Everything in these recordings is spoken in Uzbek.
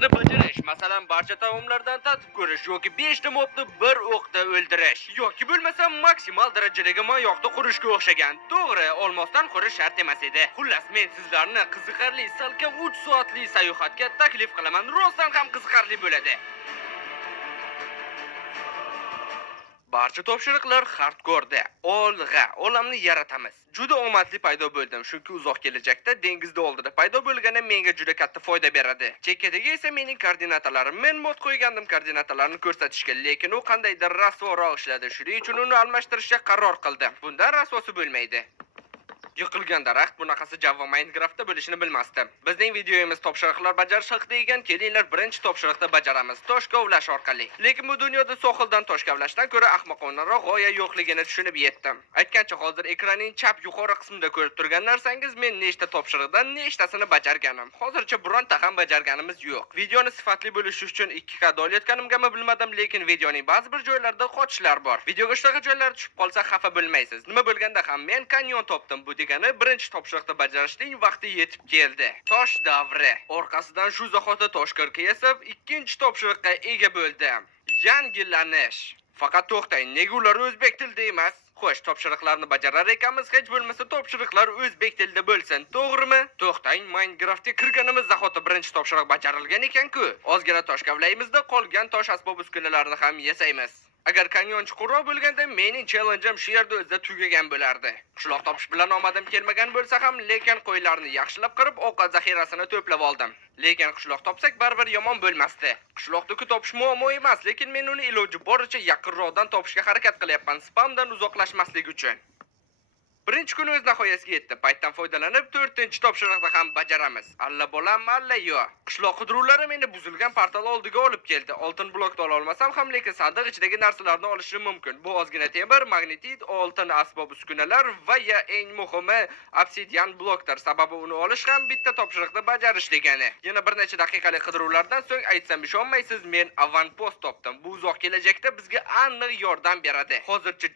vazifasini bajarish, masalan, barcha taomlardan tatib ko'rish yoki 5 ta mobni bir o'qda o'ldirish yoki bo'lmasa maksimal darajadagi mayoqda qurishga o'xshagan. To'g'ri, olmosdan qurish shart emas edi. Xullas, men sizlarni qiziqarli salkam 3 soatli sayohatga taklif qilaman. Rostdan ham qiziqarli bo'ladi. Barcha topshiriqlar hardkorda. Olg'a, olamni yaratamiz. Juda omadli paydo bo'ldim, chunki uzoq kelajakda dengizda oldida paydo bo'lgani menga juda katta foyda beradi. Chekkadagi esa mening koordinatalarim. Men mod qo'ygandim koordinatalarni ko'rsatishga, lekin u qandaydir rasvoroq ishladi. Shuning uchun uni almashtirishga qaror qildim. Bundan rasvosi bo'lmaydi. Yiqilgan daraxt bunaqasi Java Minecraftda bo'lishini bilmasdim. Bizning videomiz topshiriqlar bajarish haqida ekan, kelinglar birinchi topshiriqni bajaramiz. Tosh kovlash orqali. Lekin bu dunyoda sohildan tosh kovlashdan ko'ra ahmoqonaroq g'oya yo'qligini tushunib yetdim. Aytgancha hozir ekranning chap yuqori qismida ko'rib turgan narsangiz men nechta topshiriqdan nechtasini bajarganim. Hozircha bironta ham bajarganimiz yo'q. Videoni sifatli bo'lishi uchun 2K dolayotganimgami bilmadim, lekin videoning ba'zi bir joylarida qochishlar bor. Videoga shunaqa joylar tushib qolsa xafa bo'lmaysiz. Nima bo'lganda ham men kanyon topdim. Bu degani birinchi topshiriqni bajarishning vaqti yetib keldi. Tosh davri. Orqasidan shu zahoti tosh kirka yasab, ikkinchi topshiriqqa ega bo'ldim. Yangilanish. Faqat to'xtang, nega ular o'zbek tilida emas? Xo'sh, topshiriqlarni bajarar ekanmiz, hech bo'lmasa topshiriqlar o'zbek tilida bo'lsin, to'g'rimi? To'xtang, Minecraftga kirganimiz zahoti birinchi topshiriq bajarilgan ekan-ku. Ozgina tosh kavlaymizda qolgan tosh asbob-uskunalarni ham yasaymiz. Agar kanyon chuqurroq bo'lganda mening challenge'im shu yerda o'zida tugagan bo'lardi. Qishloq topish bilan omadim kelmagan bo'lsa ham, lekin qo'ylarni yaxshilab qirib, ovqat zaxirasini to'plab oldim. Lekin qishloq topsak baribir yomon bo'lmasdi. Qishloqni topish muammo emas, lekin men uni iloji boricha yaqinroqdan topishga harakat qilyapman, spamdan uzoqlashmaslik uchun. Birinchi kun o'z nihoyasiga yetdi. Paytdan foydalanib 4-topshiriqni ham bajaramiz. Alla bolam, alla yo. Qishloq qidiruvlari meni buzilgan portal oldiga olib keldi. Oltin blokni ola olmasam ham, lekin sandiq ichidagi narsalarni olishim mumkin. Bu ozgina temir, magnetit, oltin asbob-uskunalar va ya eng muhimi obsidian blokdir. Sababi uni olish ham bitta topshiriqni bajarish degani. Yana bir necha daqiqalik qidiruvlardan so'ng aytsam ishonmaysiz, men avantpost topdim. Bu uzoq kelajakda bizga aniq yordam beradi. Hozircha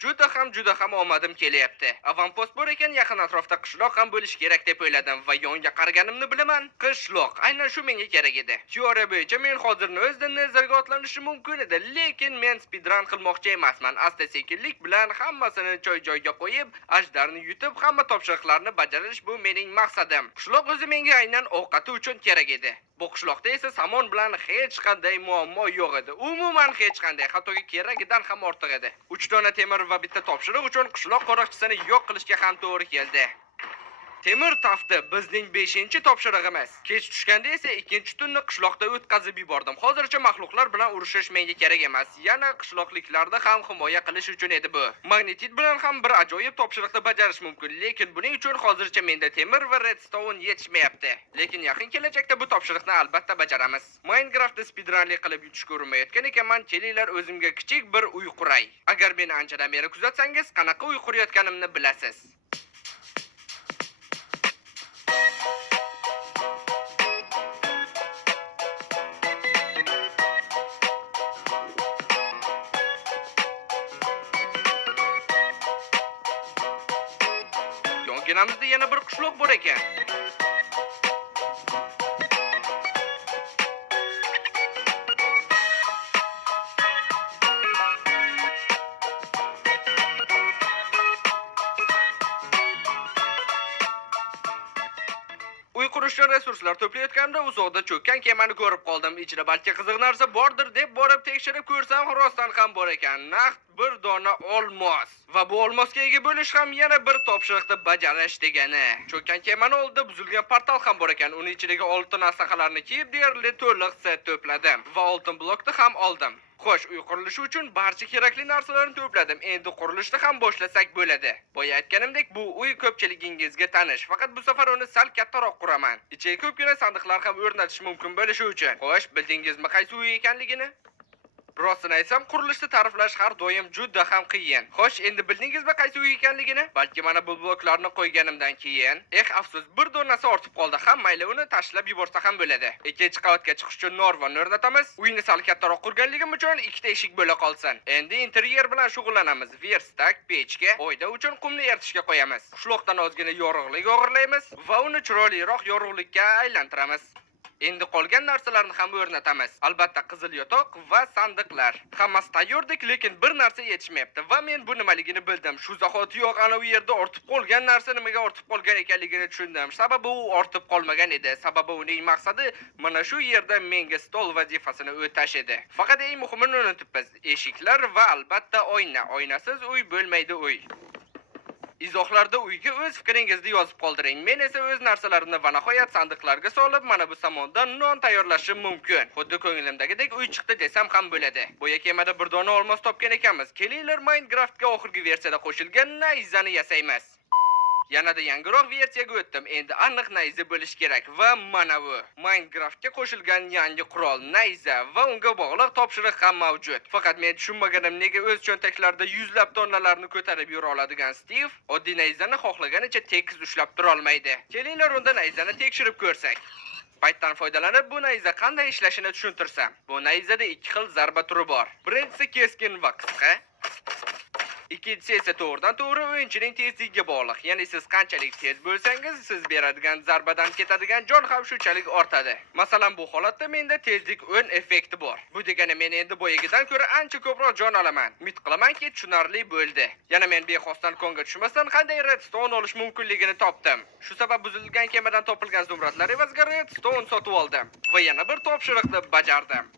juda ham omadim kelyapti. Avantpost bor ekan, yaqin atrofda qishloq ham bo'lish kerak deb o'yladim va yonga qaraganimni bilaman. Qishloq, aynan shu menga kerak edi. Teoriya bo'yicha men hozirni o'zida nazarga otlanishim mumkin edi, lekin men speedrun qilmoqchi emasman. Asta-sekinlik bilan hammasini joy-joyiga qo'yib, ajdarni yutib, hamma topshiriqlarni bajarish bu mening maqsadim. Qishloq o'zi menga aynan ovqati uchun kerak edi. Bu qishloqda esa samon bilan hech qanday muammo yo'q edi. Umuman hech qanday, hattoki keragidan ham ortiq edi. 3 dona temir va bitta topshiriq uchun qishloq qo'riqchisini yo'q qilishga ham to'g'ri keldi. Temir tafti bizning 5-topshirig'imiz. Kech tushganda esa 2-tunni qishloqda o'tkazib yubordim. Hozircha mahluqlar bilan urushish menga kerak emas. Yana qishloqliklarni ham himoya qilish uchun edi bu. Magnetit bilan ham bir ajoyib topshiriqni bajarish mumkin, lekin buning uchun hozircha menda temir va redstone yetishmayapti. Lekin yaqin kelajakda bu topshiriqni albatta bajaramiz. Minecraftda speedrunlik qilib yutishga urinmayotgan ekanman, kelinglar o'zimga kichik bir uy quray. Agar meni anchadan beri kuzatsangiz, qanaqa uy qurayotganimni bilasiz. Yonginamizda yana bir qishloq bor ekan. Uy qurishga resurslar to'playotganda uzoqda cho'kkan kemani ko'rib qoldim. Ichida balki qiziq narsa bordir deb borib tekshirib ko'rsam, rostdan ham bor ekan. Naqd bir dona olmos. Va bu olmosga ega bo'lish ham yana bir topshiriqni bajarish degani. Cho'kkan kemani oldida buzilgan portal ham bor ekan. Uning ichidagi oltin aslahalarni kiyib deyarli to'liq set to'pladim va oltin blokni ham oldim. Xo'sh, uy qurilishi uchun barcha kerakli narsalarni to'pladim. Endi qurilishni ham boshlasak bo'ladi. Boya aytganimdek, bu uy ko'pchiligingizga tanish, faqat bu safar uni sal kattaroq quraman. Ichiga ko'pgina sandiqlar ham o'rnatish mumkin bo'lishi uchun. Xo'sh, bildingizmi qaysi uy ekanligini? Rostini aytsam, qurilishni ta'riflash har doim juda ham qiyin. Xo'sh, endi bildingizmi qaysi uy ekanligini? Balki mana bu bloklarni qo'yganimdan keyin. Afsus, bir donasi ortib qoldi. Ham mayli uni tashlab yuborsa ham bo'ladi. Ikkinchi qavatga chiqish uchun norvonni o'rnatamiz. Uyni sal kattaroq qurganligim uchun 2 ta eshik bo'la qolsin. Endi interyer bilan shug'ullanamiz. Verstak, pechka, oyda uchun qumni eritishga qo'yamiz. Qishloqdan ozgina yorug'lik o'g'irlaymiz va uni chiroyliroq yorug'likka aylantiramiz. Endi qolgan narsalarni ham o'rnatamiz. Albatta qizil yotoq va sandiqlar. Hammasi tayyordik, lekin bir narsa yetishmayapti va men bu nimaligini bildim. Shu zahotiyoq ana u yerda ortib qolgan narsa nimaga ortib qolgan ekanligini tushundim. Sababi u ortib qolmagan edi. Sababi uning maqsadi mana shu yerda menga stol vazifasini o'tash edi. Faqat eng muhimini unutibmiz. Eshiklar va albatta oyna. Oynasiz uy bo'lmaydi uy. Izohlarda uyga o'z fikringizni yozib qoldiring. Men esa o'z narsalarimni va nihoyat sandiqlarga solib, mana bu samondan non tayyorlashim mumkin. Xuddi ko'nglimdagidek uy chiqdi desam ham bo'ladi. Boya kemada bir dona olmos topgan ekanmiz. Kelinglar Minecraftga oxirgi versiyada qo'shilgan nayzani yasaymiz. Yanada yangiroq versiyaga o'tdim. Endi aniq nayza bo'lish kerak va mana bu Minecraftga qo'shilgan yangi qurol nayza va unga bog'liq topshiriq ham mavjud. Faqat men tushunmaganim, nega o'z cho'ntaklarida yuzlab tonnalarni ko'tarib yura oladigan Steve oddiy nayzani xohlaganicha tekis ushlab tura olmaydi. Kelinglar unda nayzani tekshirib ko'rsak. Paytdan foydalanib bu nayza qanday ishlashini tushuntirsam. Bu nayzada ikki xil zarba turi bor. Birinchisi keskin va qisqa. Ikkinchisi esa to'g'ridan to'g'ri o'yinchining tezligiga bog'liq. Ya'ni siz qanchalik tez bo'lsangiz, siz beradigan zarbadan ketadigan jon ham shunchalik ortadi. Masalan, bu holatda menda tezlik 10 effekti bor. Bu degani men endi boyagidan ko'ra ancha ko'proq jon olaman. Umid qilamanki, tushunarli bo'ldi. Yana men bexosdan konga tushmasdan qanday redstone olish mumkinligini topdim. Shu sabab buzilgan kemadan topilgan zumradlar evaziga redstone sotib oldim va yana bir topshiriqni bajardim.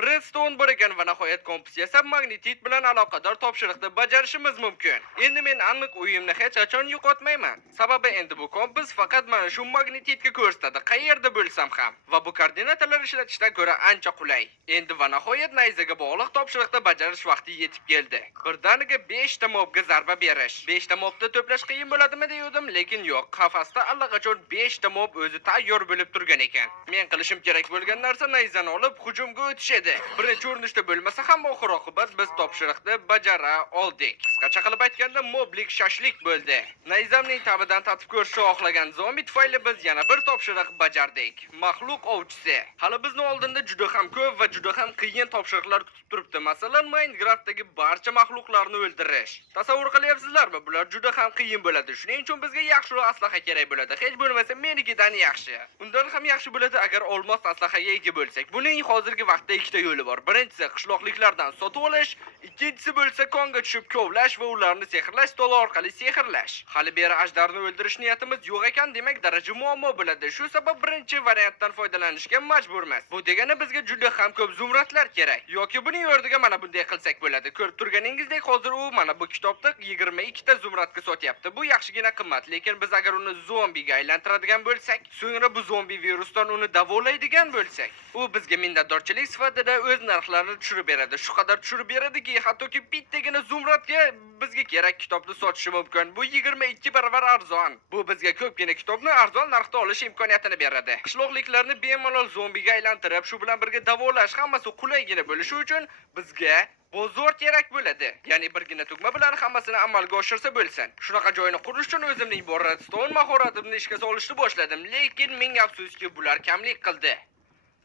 Redstone bor ekan va nihoyat kompas yasab magnetit bilan aloqador topshiriqni bajarishimiz mumkin. Endi men aniq o'yimni hech qachon yo'qotmayman. Sababi endi bu kompas faqat mana shu magnetitga ko'rsatadi, qayerda bo'lsam ham. Va bu koordinatalar ishlatishdan ko'ra ancha qulay. Endi va nihoyat nayzaga bog'liq topshiriqni bajarish vaqti yetib keldi. Birdaniga 5 ta mobga zarba berish. 5 ta mobni to'plash qiyin bo'ladimi degandim, lekin yo'q. Qafasda allaqachon 5 ta mob o'zi tayyor bo'lib turgan ekan. Men qilishim kerak bo'lgan narsa nayzani olib hujumga o'tish edi. Birinchi urinishda bo'lmasa ham oxir oqibat biz topshiriqni bajara oldik. Qisqacha qilib aytganda moblik shashlik bo'ldi. Nayzamning tabidan tatib ko'rishni xohlagan zombi tufayli biz yana bir topshiriq bajardik. Maxluq ovchisi. Hali bizni oldinda juda ham ko'p va juda ham qiyin topshiriqlar kutib turibdi. Masalan, Minecraftdagi barcha maxluqlarni o'ldirish. Tasavvur qilyapsizlarmi? Bular juda ham qiyin bo'ladi. Shuning uchun bizga yaxshiroq aslaha kerak bo'ladi. Hech bo'lmasa menikidan yaxshi. Undan ham yaxshi bo'ladi agar olmos aslahaga ega bo'lsak. Buning hozirgi vaqtda ikkita yo'li bor. Birinchisi qishloqliklardan sotib olish, ikkinchisi bo'lsa konga tushib kovlash va ularni sehrlash stoli orqali sehrlash. Hali beri ajdarni o'ldirish niyatimiz yo'q ekan, demak daraja muammo bo'ladi. Shu sabab birinchi variantdan foydalanishga majburmiz. Bu degani bizga juda ham ko'p zumradlar kerak. Yoki buning o'rniga mana bunday qilsak bo'ladi. Ko'rib turganingizdek, hozir u mana bu kitobda 22 ta zumradga sotyapti. Bu yaxshigina qimmat, lekin biz agar uni zombiga aylantiradigan bo'lsak, so'ngra bu zombi virusdan uni davolaydigan bo'lsak, u bizga minnatdorchilik sifatida o'z narxlarini tushirib beradi. Shu qadar tushirib beradiki, hattoki bittagina zumradga bizga kerak kitobni sotishi mumkin. Bu 22 baravar arzon. Bu bizga ko'pgina kitobni arzon narxda olish imkoniyatini beradi. Qishloqliklarni bemalol zombiga aylantirib, shu bilan birga davolash hammasi qulaygina bo'lishi uchun bizga bozor kerak bo'ladi. Ya'ni birgina tugma bilan hammasini amalga oshirsa bo'lsin. Shunaqa joyni qurish uchun o'zimning bor redstone mahoratimni ishga solishni boshladim, lekin ming afsuski bular kamlik qildi.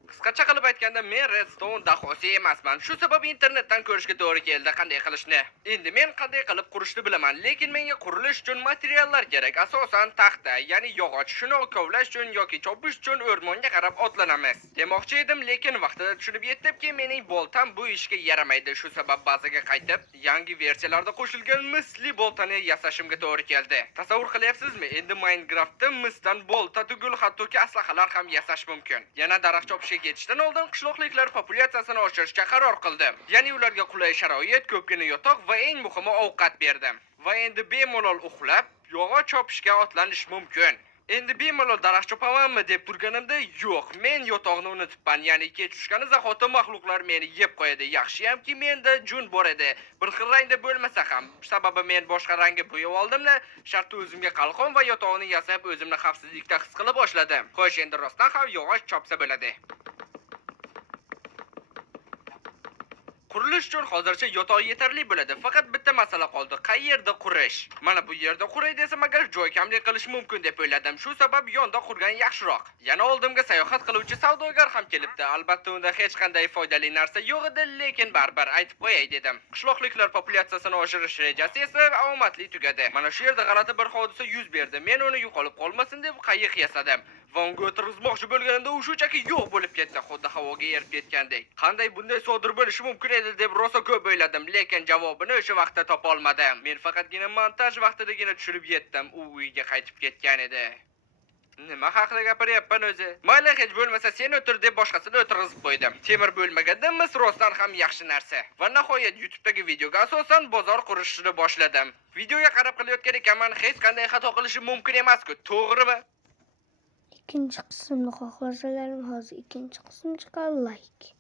Qisqacha qilib aytganda men redstone dahosi emasman. Shu sabab internetdan ko'rishga to'g'ri keldi qanday qilishni. Endi men qanday qilib qurishni bilaman, lekin menga qurilish uchun materiallar kerak. Asosan taxta, ya'ni yog'och. Shuni kovlash uchun yoki chopish uchun o'rmonga qarab otlanamiz. Demoqchi edim, lekin vaqtida tushunib yetdimki, mening boltam bu ishga yaramaydi. Shu sabab bazaga qaytib, yangi versiyalarda qo'shilgan misli boltani yasashimga to'g'ri keldi. Tasavvur qilyapsizmi? Endi Minecraftda misdan bolta tugul hattoki aslahalar ham yasash mumkin. Yana daraxt chopishga ketishdan oldin qishloqliklar populyatsiyasini oshirishga qaror qildim. Ya'ni ularga qulay sharoit, ko'pgina yotoq va eng muhimi ovqat berdim. Va endi bemalol uxlab, yog'och chopishga otlanish mumkin. Endi bemalol daraxt chopamanmi deb turganimda, yo'q, men yotoqni unutibman. Ya'ni kech tushgani zahoti maxluqlar meni yeb qo'yadi. Yaxshiyamki menda jun bor edi. Bir xil rangda bo'lmasa ham, sababi men boshqa rangga bo'yab oldim-la, shartta o'zimga qalqon va yotog'ni yasab o'zimni xavfsizlikda his qila boshladim. Xo'sh, endi rostdan ham yog'och chopsa bo'ladi. Qurilish uchun hozircha yotoq yetarli bo'ladi. Faqat bitta masala qoldi. Qayerda qurish? Mana bu yerda quray desam agar joy kamlik qilish mumkin deb o'yladim. Shu sabab yonda qurgan yaxshiroq. Yana oldimga sayohat qiluvchi savdo savdogar ham kelibdi. Albatta unda hech qanday foydali narsa yo'q edi, lekin baribir aytib qo'yay dedim. Qishloqliklar populyatsiyasini oshirish rejasi esa omadli tugadi. Mana shu yerda g'alati bir hodisa yuz berdi. Men uni yo'qolib qolmasin deb qayiq yasadim. Va unga o'tirgizmoqchi bo'lganimda u shunchaki yo'q bo'lib ketdi, xuddi havoga erib ketgandek. Qanday bunday sodir bo'lishi mumkin edi deb rosa ko'p o'yladim, lekin javobini o'sha vaqtda topa olmadim. Men faqatgina montaj vaqtidagina tushirib yetdim. U uyiga qaytib ketgan edi. Nima haqida gapiryapman o'zi? Mayli, hech bo'lmasa sen o'tir deb boshqasini o'tirg'izib qo'ydim. Temir bo'lmaganda mis rostdan ham yaxshi narsa. Va nihoyat YouTube'dagi videoga asosan bozor qurishni boshladim. Videoga qarab qilayotgan ekanman, hech qanday xato qilishi mumkin emas-ku, to'g'rimi? İkinci qismni xohlasalarim hozir ikkinchi qism chiqadi, like.